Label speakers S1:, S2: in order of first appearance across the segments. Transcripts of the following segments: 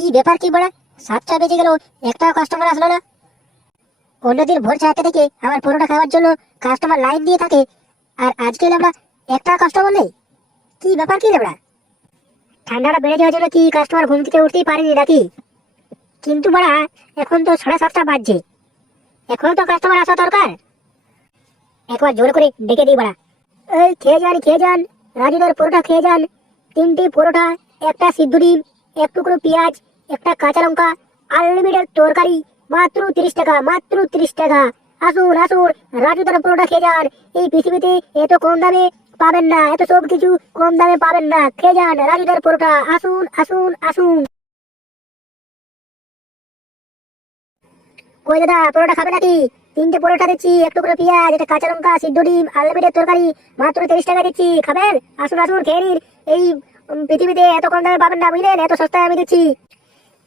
S1: কি ব্যাপার কি বড়া? সাতটা বেজে গেল, একটাও কাস্টমার আসলো না। অন্যদিন ভোর চারটে থেকে আমার পরোটা খাওয়ার জন্য কাস্টমার লাইন দিয়ে থাকে, আর আজকে আমরা একটা কাস্টমার নেই। কি ব্যাপার কি লেবড়া ঠান্ডাটা বেড়ে যাওয়ার জন্য কি কাস্টমার ঘুম থেকে উঠতেই পারেনি নাকি? কিন্তু বড়া, এখন তো সাড়ে সাতটা বাজছে। এখন তো কাস্টমার আসা দরকার। একবার জোর করে ডেকে দিই বড়া। এই, খেয়ে যান খেয়ে যান। রাজুদার পরোটা খেয়ে যান। তিনটি পরোটা, একটা সিদ্ধ ডিম এক টুকরো পেঁয়াজ একটা কাঁচা লঙ্কা আনলিমিটেড তরকারি, মাত্র তিরিশ টাকা, মাত্র তিরিশ টাকা। আসুন আসুন রাজুদার পরোটা খেয়ে যান। এই পৃথিবীতে এত কম দামে পাবেন না, এত সব কিছু কম দামে পাবেন না। খেয়ে যান রাজুদার পরোটা। আসুন আসুন আসুন। কই দাদা, পরোটা খাবে নাকি? তিনটে পরোটা দিচ্ছি একটু করে পেঁয়াজ, একটা কাঁচা লঙ্কা, সিদ্ধ ডিম আনলিমিটেড তরকারি, মাত্র তিরিশ টাকা দিচ্ছি। খাবেন? আসুন আসুন, খেয়ে নিন। এই পৃথিবীতে এত কম দামে পাবেন না, বুঝলেন? এত সস্তায় আমি দিচ্ছি।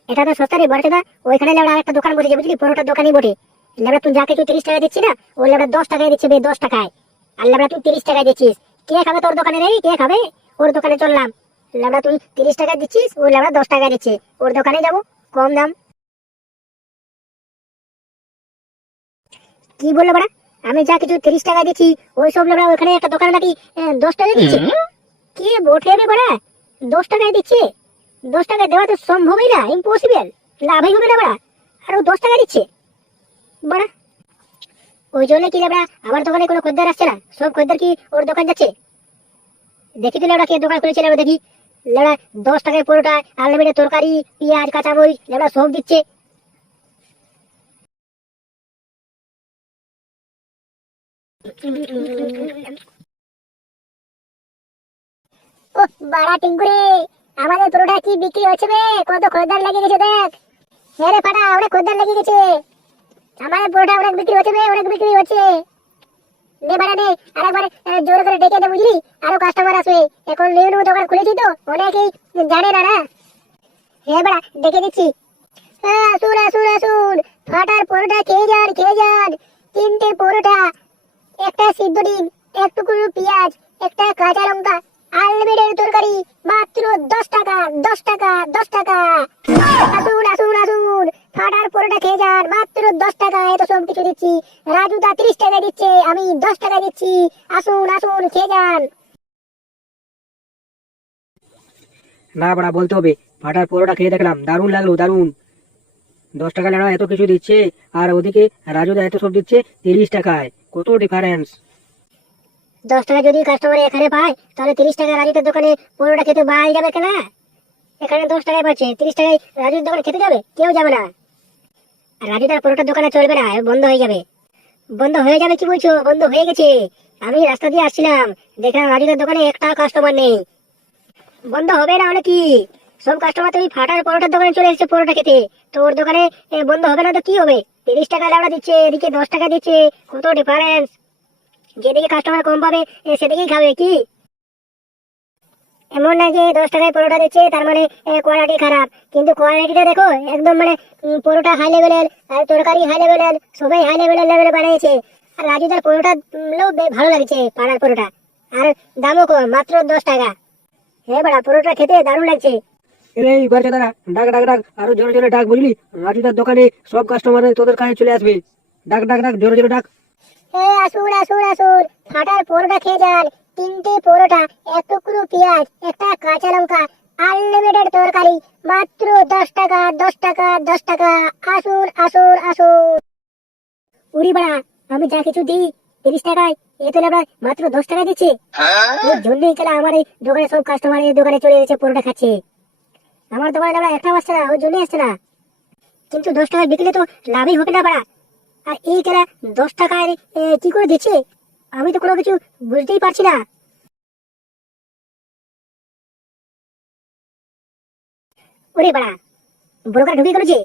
S1: এটা তো সস্তা নেই বটে না ওইখানে লেবড়া একটা দোকান বসেছে বুঝলি? পরোটার দোকানই বটে। লেবড়া তুই যা কিছু তিরিশ টাকা দিচ্ছি না ওই লেবড়া দশ টাকায় দিচ্ছে বে দশ টাকায়। আর লেবড়া তুই তিরিশ টাকায় দিচ্ছিস। কে খাবে তোর দোকানে রে? কে খাবে? ওর দোকানে চললাম। লেবড়া তুই তিরিশ টাকা দিচ্ছিস ওই লেবড়া দশ টাকা দিচ্ছে। ওর দোকানে যাব কম দাম। কি বলল বড়া আমি যা কিছু তিরিশ টাকা দিচ্ছি ওই সব লোকরা ওখানে একটা দোকানে নাকি দশ টাকা দিচ্ছে? কি বটে রে বড়া দশ টাকায় দিচ্ছে? দশ টাকায় দেওয়া তো সম্ভবই না ইম্পসিবল লাভই হবে না বড়া, আর ও দশ টাকা দিচ্ছে। বড়া, ওই জন্য কি লেবড়া আমার দোকানে কোনো খদ্দের আসছে না? সব খদ্দের কি ওর দোকান যাচ্ছে? দেখি তো লেবড়া কে দোকান খুলেছে লেবড়া দেখি। লেবড়া দশ টাকায় পরোটা আনলিমিটেড তরকারি, পেঁয়াজ, কাঁচামরিচ লেবড়া সব দিচ্ছে। ও বাড়া টিঙ্কুরে আমাদের পুরোটা কি বিক্রি হচ্ছে বে? কত খদ্দার লেগে গেছে দেখ। হ্যাঁ রে ফাটা, অনেক খদ্দার লেগে গেছে আমাদের পুরোটা অনেক বিক্রি হচ্ছে বে, অনেক বিক্রি হচ্ছে। নে বাড়া নে আরেকবার জোর করে ডেকে দে বুঝলি? আরও কাস্টমার আসবে। এখন নিউ নিউ দোকান খুলেছি তো, অনেকেই জানে না না? হ্যাঁ বাড়া ডেকে দিচ্ছি। আসুন আসুন আসুন। ফাটার পরোটা খেয়ে যান খেয়ে যান। তিনটে পরোটা, একটা সিদ্ধ ডিম এক টুকরো পেঁয়াজ, একটা কাঁচা লঙ্কা আনলিমিটেড তরকারি, মাত্র দশ টাকা দশ টাকা দশ টাকা। আসুন আসুন আসুন, ফাটার পরোটা খেয়ে যান, মাত্র দশ টাকা এত সব কিছু দিচ্ছি। রাজুদা তিরিশ টাকা দিচ্ছে, আমি দশ টাকা দিচ্ছি। আসুন আসুন, খেয়ে যান।
S2: না বড়া, বলতে হবে, ফাটার পরোটা খেয়ে দেখলাম, দারুণ লাগল, দারুণ। দশ টাকা লেড়া এত কিছু দিচ্ছে, আর ওদিকে রাজুদা এত সব দিচ্ছে তিরিশ টাকায়, কত ডিফারেন্স
S1: দশ টাকা যদি কাস্টমার এখানে পায়, তাহলে তিরিশ টাকা রাজুদের দোকানে পনেরোটা খেতে বাইরে যাবে কেন? এখানে দশ টাকায় পাচ্ছে, তিরিশ টাকায় রাজুর দোকানে খেতে যাবে, কেউ যাবে না। আর রাজুদার পরোটার দোকানে চলবে না, বন্ধ হয়ে যাবে। বন্ধ হয়ে যাবে কি বলছো? বন্ধ হয়ে গেছে। আমি রাস্তা দিয়ে আসছিলাম, দেখলাম রাজুদার দোকানে একটা কাস্টমার নেই। বন্ধ হবে না অনেক কি? সব কাস্টমার তুমি ফাটার পরোটার দোকানে চলে এসেছে পরোটা খেতে। তো ওর দোকানে বন্ধ হবে না তো কি হবে? তিরিশ টাকা লাউড়া দিচ্ছে, এদিকে দশ টাকা দিচ্ছে, কত ডিফারেন্স যেদিকে কাস্টমার কম পাবে সেদিকেই খাবে, কি? এমন না যে দশ টাকায় পরোটা দিচ্ছে, তার মানে কোয়ালিটি খারাপ। কিন্তু কোয়ালিটিটা দেখো, একদম মানে পরোটা হাই লেভেলের আর তরকারি হাই লেভেলের সবাই হাই লেভেলের লেভেলে বানিয়েছে। আর রাজুদার পরোটা ভালো লাগছে, পাড়ার পরোটা। আর দামও কম, মাত্র দশ টাকা। হ্যাঁ বাড়া, পরোটা খেতে দারুণ লাগছে।
S2: এই বাচ্চা দাদা ডাক ডাক ডাক, আরও জোরে জোরে ডাক, বুঝলি? রাজুদার দোকানে সব কাস্টমার তোদের কাছে চলে আসবে। ডাক ডাক ডাক, জোরে জোরে ডাক।
S1: এ আসুন আসুন আসুন। ফাটার পরোটা খেয়ে যান। তিনটে পরোটা এক টুকরো পেঁয়াজ একটা কাঁচা লঙ্কা আনলিমিটেড তরকারি মাত্র দশ টাকা দশ টাকা দশ টাকা। আসুন আসুন আসুন। উড়ি বাড়া আমি যা কিছু দিই তিরিশ টাকায় এ তো আমরা মাত্র দশ টাকা দিচ্ছি। ওর জন্যই কেন আমার এই দোকানে সব কাস্টমার এই দোকানে চলে এসেছে পরোটা খাচ্ছে। আমার দোকানে আমরা একটা আসছে না ওর জন্যই আসছে না। কিন্তু দশ টাকায় বিকলে তো লাভই হবে না বাড়া। আর এই কেনা দশ টাকায় কি করে দিচ্ছে? আমি তো কোনো কিছু বুঝতেই পারছি না। ওরে বাড়া ব্রোকার ঢুকে গেছে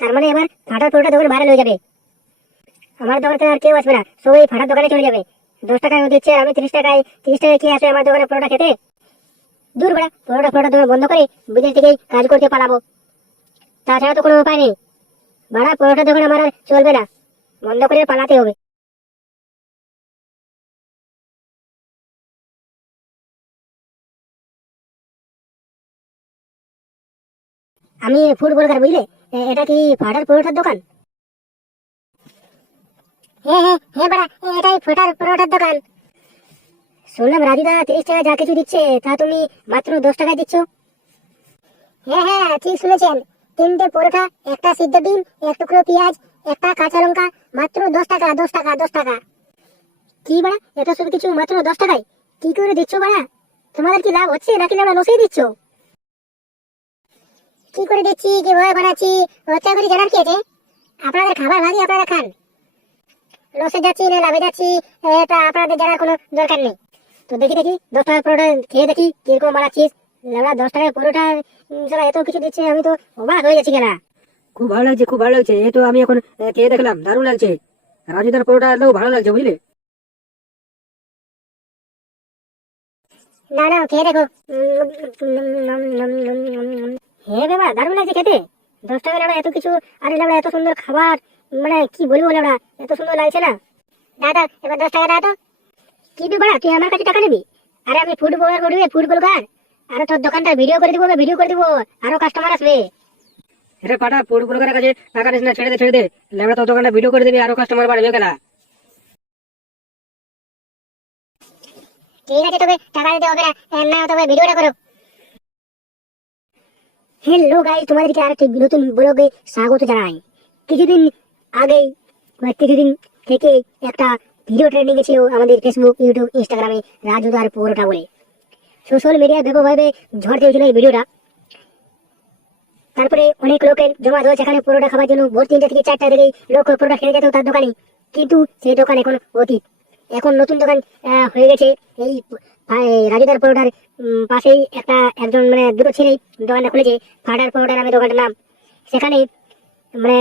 S1: তার মানে এবার ফাটার পরোটা দোকান ভাইরাল হয়ে যাবে। আমার দোকানে আর কেউ আসবে না, সবাই ফাটার দোকানে চলে যাবে। দশ টাকায় দিচ্ছে আমি তিরিশ টাকায় তিরিশ টাকায় কে আসবে আমার দোকানে পরোটা খেতে? দূর বেড়া, পরোটা ফরোটা দোকান বন্ধ করে বিদেশ থেকেই কাজ করতে পালাবো। তাছাড়া তো কোনো উপায় নেই। ভাড়া পরোটা দোকান আমার আর চলবে না, বন্ধ করে পালাতে হবে। আমি ফুড ব্লগার বুঝলে? এটা কি ফাটার পরোটার দোকান? হ্যাঁ হ্যাঁ হ্যাঁ বাড়া এটাই ফাটার পরোটার দোকান। শুনলাম রাজুদা তিরিশ টাকা যা কিছু দিচ্ছে, তা তুমি মাত্র দশ টাকায় দিচ্ছ। হ্যাঁ হ্যাঁ ঠিক শুনেছেন। তিনটে পরোটা, একটা সিদ্ধ ডিম, এক টুকরো পেঁয়াজ, একটা কাঁচা লঙ্কা, মাত্র দশ টাকা দশ টাকা দশ টাকা। কি বাড়া? এত সব কিছু মাত্র দশ টাকায়? কি করে দিচ্ছ বাড়া? তোমাদের কি লাভ হচ্ছে নাকি আমরা লসেই দিচ্ছ? কি করে দিচ্ছি কীভাবে বানাচ্ছি? হচ্ছে করে জানার কি আছে? আপনাদের খাবার ভাগই আপনারা খান। লসে যাচ্ছি, না লাভে যাচ্ছি, এটা আপনাদের জানার কোনো দরকার নেই। তো দেখি দেখি, দশ টাকার পরোটা খেয়ে দেখি, কীরকম বানাচ্ছিস? লেবড়া দশ টাকার পরোটা উম, এত কিছু দিচ্ছে আমি তো অবাক হয়ে যাচ্ছি কেনা
S2: খুব ভালো লাগছে খুব ভালো লাগছে এই তো আমি এখন খেয়ে দেখলাম দারুণ লাগছে রাজুদার পরোটা একদম ভালো লাগছে বুঝলে
S1: না না খেয়ে দেখো হে বাবা দারুণ লাগছে খেতে দশ টাকা লেবড়া এত কিছু আরে লেবড়া এত সুন্দর খাবার মানে কি বলব লেবড়া এত সুন্দর লাগছে না দাদা এবার দশ টাকা দাও তো কি ব্যাপার তুই আমার কাছে টাকা নিবি আরে আমি ফুটবল করবি ফুড ব্লগার আরে তোর দোকানটা ভিডিও করে দিব ভিডিও করে দিব। আরও কাস্টমার আসবে।
S2: আরে পাটা ফুড ব্লগারের কাছে টাকা নিস না ছেড়ে দে ছেড়ে দে। লেবড়া তো দোকানটা ভিডিও করে দিবি আরও কাস্টমার বাড়বে কেনা
S1: ঠিক আছে তবে টাকা দিতে হবে না। এ, না তবে ভিডিওটা করো। হ্যালো গাইস তোমাদেরকে আরেকটি নতুন ব্লগে স্বাগত জানাই। কিছুদিন আগেই বা কিছুদিন থেকে একটা ভিডিও ট্রেন্ডিং ছিল আমাদের ফেসবুক ইউটিউব ইনস্টাগ্রামে রাজুদার পৌরটা বলে। সোশ্যাল মিডিয়ায় ব্যাপকভাবে ঝড় দিয়েছিল এই ভিডিওটা। তারপরে অনেক লোকের জমা হয়েছে এখানে পরোটা খাবার জন্য। ভোর তিনটা থেকে চারটা থেকে লোক পরোটা খেয়ে যেত তার দোকানে। কিন্তু সেই দোকান এখন অতীত। এখন নতুন দোকান হয়ে গেছে। এই রাজুদার পরোটার পাশেই একটা একজন মানে দুটো ছেলে দোকানটা খুলেছে, ফাটার পরোটা নামে দোকানটার নাম। সেখানে মানে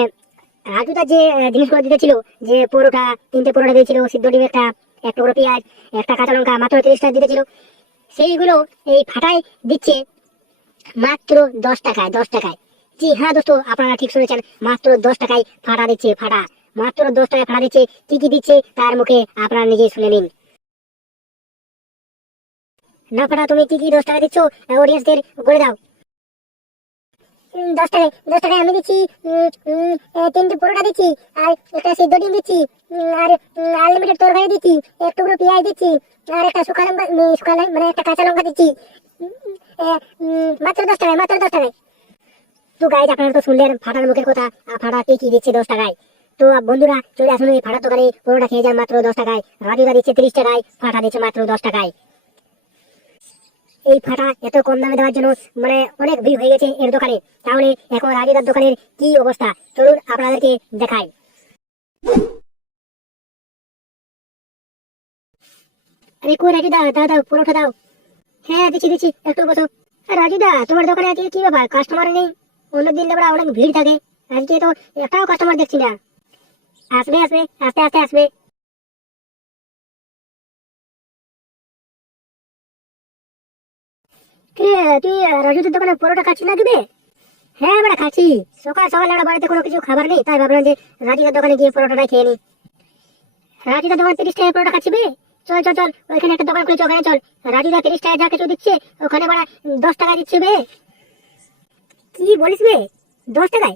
S1: রাজুদার যে জিনিসগুলো দিতেছিল, যে পরোটা, তিনটে পরোটা দিয়েছিল, সিদ্ধ ডিম একটা এক টুকরো পেঁয়াজ, একটা কাঁচা লঙ্কা, মাত্র তিরিশ টাকা দিতেছিল। সেইগুলো এই ফাটায় দিচ্ছে মাত্র দশ টাকায় দশ টাকায়। জি হ্যাঁ দোস্ত, আপনারা ঠিক শুনেছেন, মাত্র দশ টাকায় ফাটা দিচ্ছে ফাটা মাত্র দশ টাকায় ফাটা দিচ্ছে, কি কি দিচ্ছে, তার মুখে আপনারা নিজেই শুনে নিন। না ফাটা তুমি কি কি দশ টাকা দিচ্ছ? অডিয়েন্সদের বলে দাও। দশ টাকায় দশ টাকায় আমি দিচ্ছি তিনটে পরোটা দিচ্ছি, আর একটা সিদ্ধ ডিম দিচ্ছি আর আনলিমিটেড তরকারি দিচ্ছি এক টুকরো পেঁয়াজ দিচ্ছি, আর একটা শুকা লঙ্কা শুকা মানে একটা কাঁচা লঙ্কা দিচ্ছি। মাত্র দশ টাকায়, মাত্র দশ টাকায়। তো গাইজ আপনারা তো শুনলেন ফাটার মুখের কথা ফাটা কি দিচ্ছে দশ টাকায়? তো বন্ধুরা, চলে আসুন এই ফাটার দোকানে, পরোটা খেয়ে যান মাত্র দশ টাকায় রাজুদা দিচ্ছে তিরিশ টাকায়, ফাটা দিচ্ছে মাত্র দশ টাকায়। এই ফাটা এত কম দামে দেওয়ার জন্য মানে অনেক ভিড় হয়ে গেছে এর দোকানে। তাহলে এখন রাজুদার দোকানের কি অবস্থা? চলুন আপনাদেরকে দেখাই। আরে কই রাজুদা দাও দাও, পরোটা দাও। হ্যাঁ দিচ্ছি দিচ্ছি, একটু বসো। রাজুদা তোমার দোকানে আজকে কি ব্যাপার? কাস্টমার নেই। অন্য দিন আমরা অনেক ভিড় থাকে। আজকে তো একটাও কাস্টমার দেখছি না। আসবে আসবে, আস্তে আস্তে আসবে। তুই রাজুদের দোকানে পরোটা খাচ্ছিস না দিবে হ্যাঁ বেটা খাচ্ছি। সকাল সকাল আমরা বাড়িতে কোনো কিছু খাবার নেই, তাই ভাবলাম যে রাজিদার দোকানে গিয়ে পরোটাটা খেয়ে নি। রাজিদার দোকানে তিরিশ টাকা পরোটা খাচ্ছি চল চল চল ওইখানে একটা দোকান খুলেছে ওখানে চল। রাজিদা তিরিশ টাকা যা কিছু দিচ্ছে ওখানে বাড়া দশ টাকা দিচ্ছে বে। কি বলিস বে দশ টাকায়?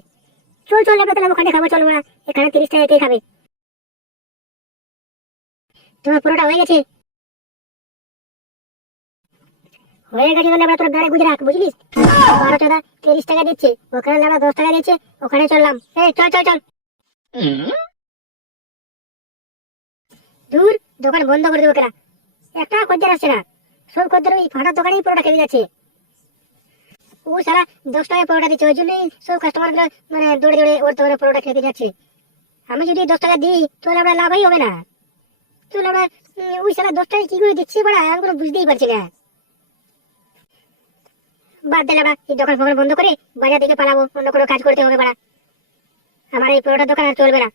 S1: চল চল আমরা তাহলে ওখানে খাব চল বাড়া এখানে তিরিশ টাকা কে খাবে? তোমার পরোটা হয়ে গেছে। হয়ে গেছে তাহলে আমরা তোর গাড়ি গুজরাট বুঝলিস? বারো চোদ্দ তিরিশ টাকা দিচ্ছে ওখানে আমরা দশ টাকা দিচ্ছে ওখানে চললাম। এই চল চল চল। দূর দোকান বন্ধ করে দেবো কেনা একটা খদ্দের আসছে না। সব খদ্দের ওই ফাটার দোকানেই পরোটা খেয়ে যাচ্ছে। ও সারা দশ টাকায় পরোটা দিচ্ছে, ওই জন্যই সব কাস্টমারগুলো মানে দৌড়ে দৌড়ে ওর দোকানে পরোটা খেতে যাচ্ছে। আমি যদি দশ টাকা দিই, তাহলে আমরা লাভই হবে না। তাহলে আমরা ওই সারা দশ টাকায় কি করে দিচ্ছি বড়া? আমি কোনো বুঝতেই পারছি না। বাদ দিলে আমরা এই দোকান ফোকান বন্ধ করে বাজার দিকে পালাবো, অন্য কোনো কাজ করতে হবে বাড়া। আমার এই পরোটার দোকান আর চলবে না।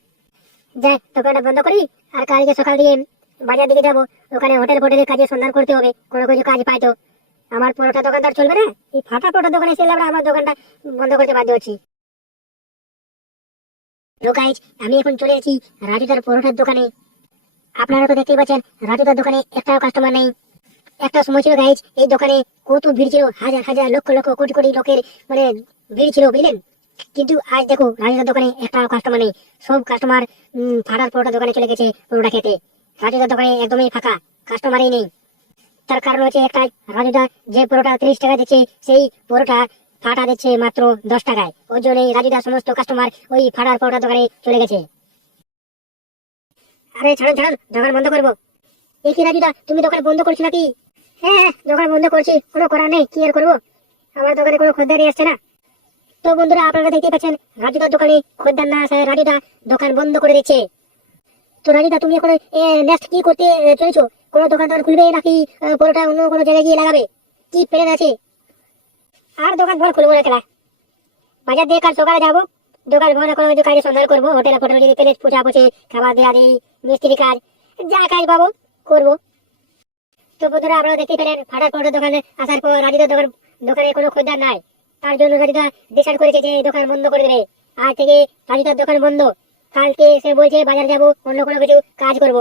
S1: যাই, দোকানটা বন্ধ করি, আর কালকে সকাল দিয়ে বাজার দিকে যাব, ওখানে হোটেল ফোটেলের কাজে সন্ধান করতে হবে, কোনো কিছু কাজ পাই তো। আমার পরোটা দোকান তো চলবে না? এই ফাটা পরোটা দোকানে এসে আমরা দোকানটা বন্ধ করতে বাধ্য হচ্ছি। আমি এখন চলে এসেছি রাজুদার পরোটার দোকানে। আপনারা তো দেখতেই পাচ্ছেন, রাজুদার দোকানে একটাও কাস্টমার নেই। একটা সময় ছিল গাইজ এই দোকানে কত ভিড় ছিল, হাজার হাজার, লক্ষ লক্ষ, কোটি কোটি লোকের মানে ভিড় ছিল, বুঝলেন? কিন্তু আজ দেখো, রাজুদার দোকানে একটা কাস্টমার নেই। সব কাস্টমার ফাটার পরোটা দোকানে চলে গেছে পরোটা খেতে। রাজুদার দোকানে একদমই ফাঁকা কাস্টমারই নেই। তার কারণ হচ্ছে একটাই রাজুদা যে পরোটা তিরিশ টাকা দিচ্ছে, সেই পরোটা ফাটা দিচ্ছে মাত্র দশ টাকায়। ওর জন্য রাজুদার সমস্ত কাস্টমার ওই ফাটার পরোটা দোকানে চলে গেছে। আরে ছাড়ুন ছাড়ুন, দোকান বন্ধ করব। এই কি রাজুদা, তুমি দোকান বন্ধ করছ নাকি? হ্যাঁ হ্যাঁ দোকান বন্ধ করছি, কোনো করার নেই, কি আর করব? আমার দোকানে কোনো খদ্দারি আসছে না। তো বন্ধুরা, আপনারা দেখতে পাচ্ছেন, রাজুদার দোকানে খদ্দার না আসে রাজুদা দোকান বন্ধ করে দিচ্ছে। তো রাজুদা তুমি এখন নেক্সট কি করতে চলেছো? কোনো দোকান টোকান খুলবে নাকি পরোটা অন্য কোনো জায়গায় গিয়ে লাগাবে? কি প্ল্যান আছে? আর দোকান ভর খুলবো না খেলা বাজার দিয়ে কাল সকালে যাব। দোকান ভরে কোনো কিছু কাজের সন্ধান করব। হোটেলে ফোটেলে যদি প্লেট পোছা পুছে খাবার দেওয়া দিই, মিস্ত্রি কাজ, যা কাজ পাবো, করব। তো বন্ধুরা, আপনারা দেখতে পেলেন, ফাটার পরোটা দোকানে আসার পর রাজুদার দোকান, দোকানে কোনো খদ্দার নাই। তার জন্য রাজুদা ডিসাইড করেছে যে দোকান বন্ধ করে দেবে। আজ থেকে রাজুদার দোকান বন্ধ। কালকে সে বলছে বাজার যাব, অন্য কোনো কিছু কাজ করব।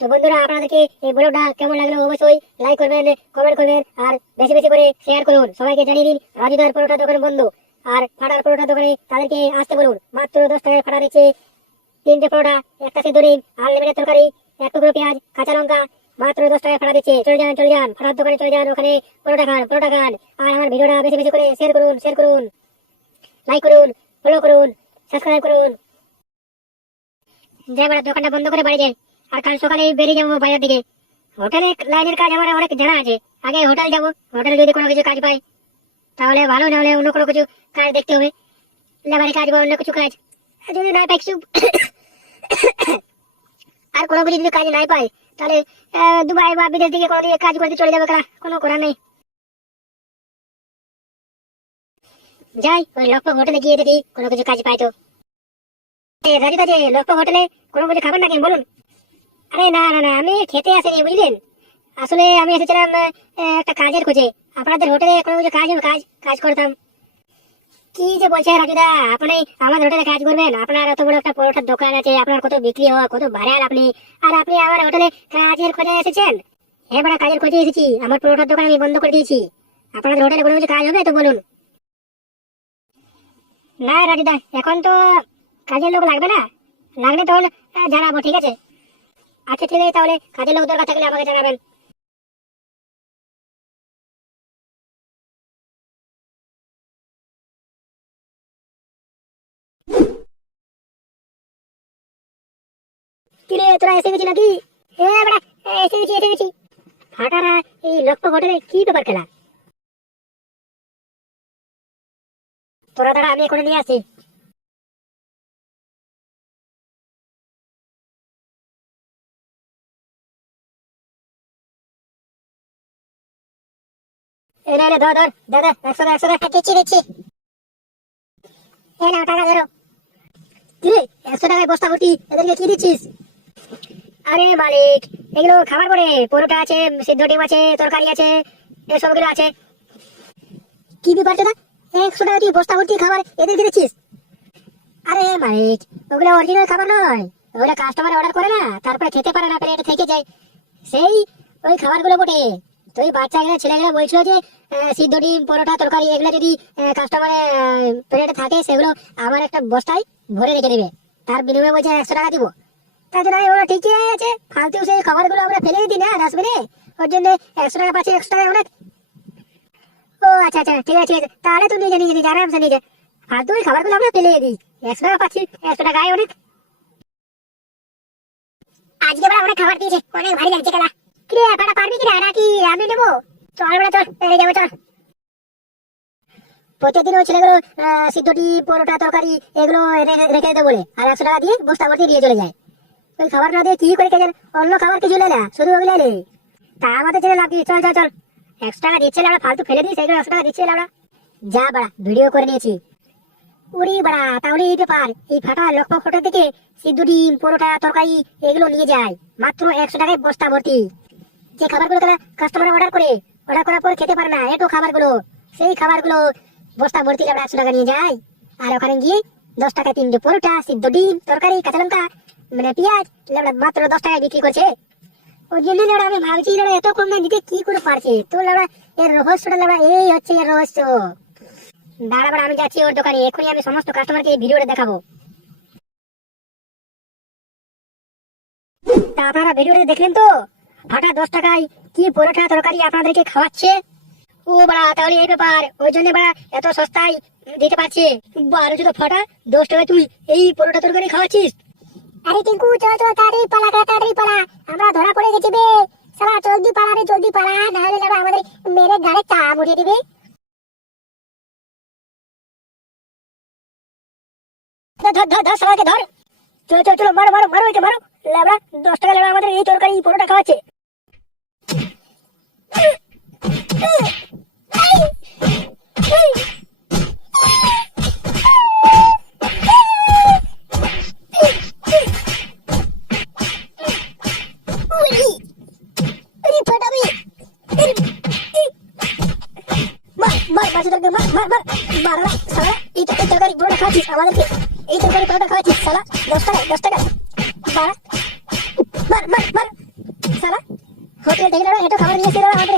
S1: তো বন্ধুরা, আপনাদেরকে এই ব্লগটা কেমন লাগল অবশ্যই লাইক করবেন কমেন্ট করবেন, আর বেশি বেশি করে শেয়ার করুন। সবাইকে জানিয়ে দিন, রাজুদার পরোটা দোকান বন্ধ। আর ফাটার পরোটা দোকানে তাদেরকে আসতে বলুন। মাত্র দশ টাকায় ফাটা দিচ্ছে। তিনটে পরোটা, একটা সিদ্ধ ডিম আনলিমিটেড তরকারি, এক টুকরো পেঁয়াজ, কাঁচা লঙ্কা, মাত্র দশ টাকায় ফাটা দিচ্ছে। চলে যান চলে যান, ফাটার দোকানে চলে যান, ওখানে পরোটা খান পরোটা খান। আর আমার ভিডিওটা বেশি বেশি করে শেয়ার করুন শেয়ার করুন। লাইক করুন ফলো করুন। সাবস্ক্রাইব করুন। যে এবার দোকানটা বন্ধ করে বাড়ি যান আর কাল সকালে বেরিয়ে যাব বাজার দিকে। হোটেলে লাইনের কাজ আমার অনেক জানা আছে। আগে হোটেল যাব। হোটেলে যদি কোনো কিছু কাজ পাই, তাহলে ভালো না হলে অন্য কোনো কিছু কাজ দেখতে হবে। লেবারি কাজ বা অন্য কিছু কাজ। যদি না পাই কিছু আর কোনো কিছু যদি কাজ নাই পাই, তাহলে দুবাই বা বিদেশ দিকে কোনো দিকে কাজ করতে চলে যাবে কারা কোনো করার নেই। যাই, ওই লক্ষ্য হোটেলে গিয়ে দেখি কোনো কিছু কাজ পাই তো। রাজুদা যে লক্ষ্য হোটেলে কোনো কিছু খাবেন নাকি, বলুন। আরে, না না না, আমি খেতে আসিনি, বুঝলেন? আসলে আমি এসেছিলাম একটা কাজের খোঁজে। আপনাদের হোটেলে কোনো কিছু কাজ কাজ কাজ করতাম। কি যে বলছে রাজুদা আপনি আমাদের হোটেলে কাজ করবেন? আপনার এত বড় একটা পরোটার দোকান আছে, আপনার কত বিক্রি হওয়া, কত ভাইরাল আপনি। আর আপনি আমার হোটেলে কাজের খোঁজে এসেছেন? হ্যাঁ বড় কাজের খোঁজে এসেছি। আমার পরোটার দোকান আমি বন্ধ করে দিয়েছি। আপনাদের হোটেলে কোনো কিছু কাজ হবে তো বলুন। না রাজুদা এখন তো কাজের লোক লাগবে না। লাগলে তখন জানাব, ঠিক আছে? আচ্ছা ঠিক আছে, তাহলে কাজের লোক দরকার থাকলে আমাকে জানাবেন। কিরে, তোরা এসে গেছি নাকি? এসে গেছি এসে গেছি। ফাটারা, এই লক্ষ্য হোটেলে কি ব্যাপার খেলা? তোরা দাঁড়া আমি এখানে নিয়ে আসি এই নে, নে, ধর ধর দে দে একশো একশো দে দিচ্ছি দিচ্ছি। এই টাকা ধরো। কি একশো টাকায় বস্তা ভর্তি এদেরকে কি দিচ্ছিস? আরে মালিক এগুলো খাবার পরে পরোটা আছে সিদ্ধ ডিম আছে তরকারি আছে এসবগুলো আছে। কি ব্যাপার দাদা একশো টাকা তুই বস্তা ভর্তি খাবার দিচ্ছিস? আরে মালিক, ওগুলো অরিজিনাল খাবার নয়। কাস্টমার অর্ডার করে না, তারপরে খেতে পারে না পেটে থেকে যায়। সেই ওই খাবারগুলো বটে। তো ওই বাচ্চাগুলো ছেলেগুলো বলছিল যে সিদ্ধ ডিম, পরোটা, তরকারি, এগুলো যদি কাস্টমারের পেটে থাকে, সেগুলো আমার একটা বস্তায় ভরে রেখে দেবে। তার বিনিময়ে বলছে একশো টাকা দিব। তার জন্য ওরা ঠিকই আছে। ফালতু সেই খাবারগুলো আমরা ফেলে দিই না ডাস্টবিনে ওর জন্য একশো টাকা পাচ্ছি, একশো টাকা অনেক। ও আচ্ছা আচ্ছা ঠিক আছে ঠিক আছে। তাহলে তুই নিজে নিজে নিজে আরামসে নিজে। ফালতু ওই খাবারগুলো আমরা দিই। একশো টাকা পাচ্ছি একশো টাকায় অনেক। আজকে বড় অনেক খাবার দিয়েছে। অনেক ভারী লাগছে খেলা। কিরে পারবি নাকি আমি নেব? চল বড় চল পেরে যাব চল। প্রত্যেকদিন ওই ছেলেগুলো আহ, সিদ্ধ ডিম পরোটা তরকারি এগুলো রেখে দেবো বলে। আর একশো টাকা দিয়ে বস্তা ভর্তি চলে যায়। ওই খাবারটা দিয়ে কি করে খেলেন অন্য খাবার কিছু নেই না শুধু ওগুলো তা আমাদের ছেলে লাভ চল চল চল। একশো টাকা দিচ্ছে আমরা ফালতু ফেলে দিই একশো টাকা দিচ্ছে যা বাড়া ভিডিও করে নিয়েছি। উড়ি বাড়া, তাহলে এই ব্যাপার, এই ফাটা লক্ষ্য ফটো থেকে ডিম, পরোটা, তরকারি, এগুলো নিয়ে যায়। মাত্র একশো টাকায় বস্তা ভর্তি। যে খাবারগুলো তারা কাস্টমার অর্ডার করে অর্ডার করার পর খেতে পারে না, এটো খাবারগুলো। সেই খাবারগুলো বস্তা ভর্তি একশো টাকা নিয়ে যায়। আর ওখানে গিয়ে দশ টাকা তিনটে পরোটা, সিদ্ধ ডিম, তরকারি, কাঁচা লঙ্কা মানে পেঁয়াজ মাত্র দশ টাকায় বিক্রি করছে। ওই জন্য লেবড়া আমি ভাবছি লেবড়া এত কম দাম দিতে কি করে তো লেবড়া এর রহস্যটা লেবড়া এই হচ্ছে এর রহস্য আমি যাচ্ছি ওর দোকানে এখনই আমি সমস্ত কাস্টমারকে এই ভিডিওটা দেখাবো তা আপনারা ভিডিওটা দেখলেন তো ভাটা দশ টাকায় কি পরোটা তরকারি আপনাদেরকে খাওয়াচ্ছে ও বাড়া তাহলে এই ব্যাপার ওই জন্য বাড়া এত সস্তায় দিতে পারছে বারো ফাটা দশ টাকায় তুই এই পরোটা তরকারি খাওয়াচ্ছিস আরে টিঙ্কু, চল চল, তাড়াতাড়ি পালা তাড়াতাড়ি পালা। আমরা ধরা পড়ে গেছি বে। সালা জলদি পালা রে, জলদি পালা। না হলে যাবে আমাদের মেরে গাড়ি চাপ উঠিয়ে দিবে। ধর ধর ধর সবাইকে ধর। চলো চলো চলো, মারো মারো মারো একে মারো। লেবড়া দশ টাকা লেবড়া আমাদের এই তরকারি পরোটা খাওয়াচ্ছে না সালা এই তরকারি পুরোটা খাচ্ছিস আমাদেরকে এই তরকারি পুরোটা খাচ্ছিস সালা দশ টাকা দশ টাকা। মার মার মার খাবার নিয়ে আমাদের খাওয়াচ্ছিস